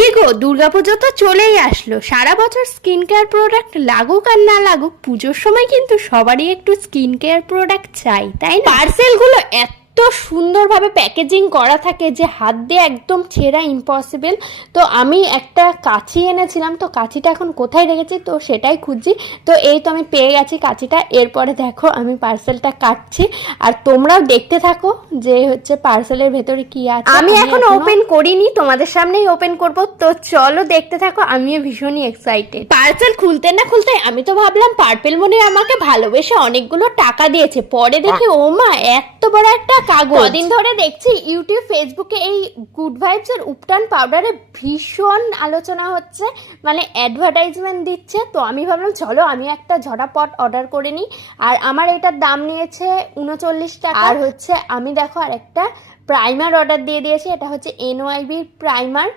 কি গো, দুর্গাপুজো তো চলেই আসলো। সারা বছর স্কিন কেয়ার প্রোডাক্ট লাগুক আর না লাগুক, পুজোর সময় কিন্তু সবারই একটু স্কিন কেয়ার প্রোডাক্ট চাই, তাই না? পার্সেলগুলো এত সুন্দরভাবে প্যাকেজিং করা থাকে যে হাত দিয়ে একদম ছেঁড়া ইম্পসিবল। তো আমি একটা কাঁচি এনেছিলাম, তো কাঁচিটা এখন কোথায় রেখেছি তো সেটাই খুঁজছি। তো এই তো আমি পেয়ে গেছি কাঁচিটা। এরপরে দেখো আমি পার্সেলটা কাটছি, আর তোমরাও দেখতে থাকো যে হচ্ছে পার্সেলের ভেতরে কি আছে। আমি এখন ওপেন করিনি, তোমাদের সামনেই ওপেন করব। তো চলো দেখতে থাকো, আমিও ভীষণই এক্সাইটেড। পার্সেল খুলতে না খুলতে আমি তো ভাবলাম পার্পেল মনে আমাকে ভালোবেসে অনেকগুলো টাকা দিয়েছে। পরে দেখি ও মা, এত বড় একটা কাগজ। কদিন ধরে দেখছি ইউটিউব ফেসবুকে এই গুড ভাইবস এর উপটান পাউডারে ভীষণ আলোচনা হচ্ছে, মানে অ্যাডভার্টাইজমেন্ট দিচ্ছে। তো আমি ভাবলাম চলো আমি একটা ঝটাপট অর্ডার করে নিই। আর আমার এটার দাম নিয়েছে 39 টাকা। আর হচ্ছে আমি দেখো আর একটা প্রাইমার অর্ডার দিয়ে দিয়েছি, এটা হচ্ছে NYB প্রাইমার।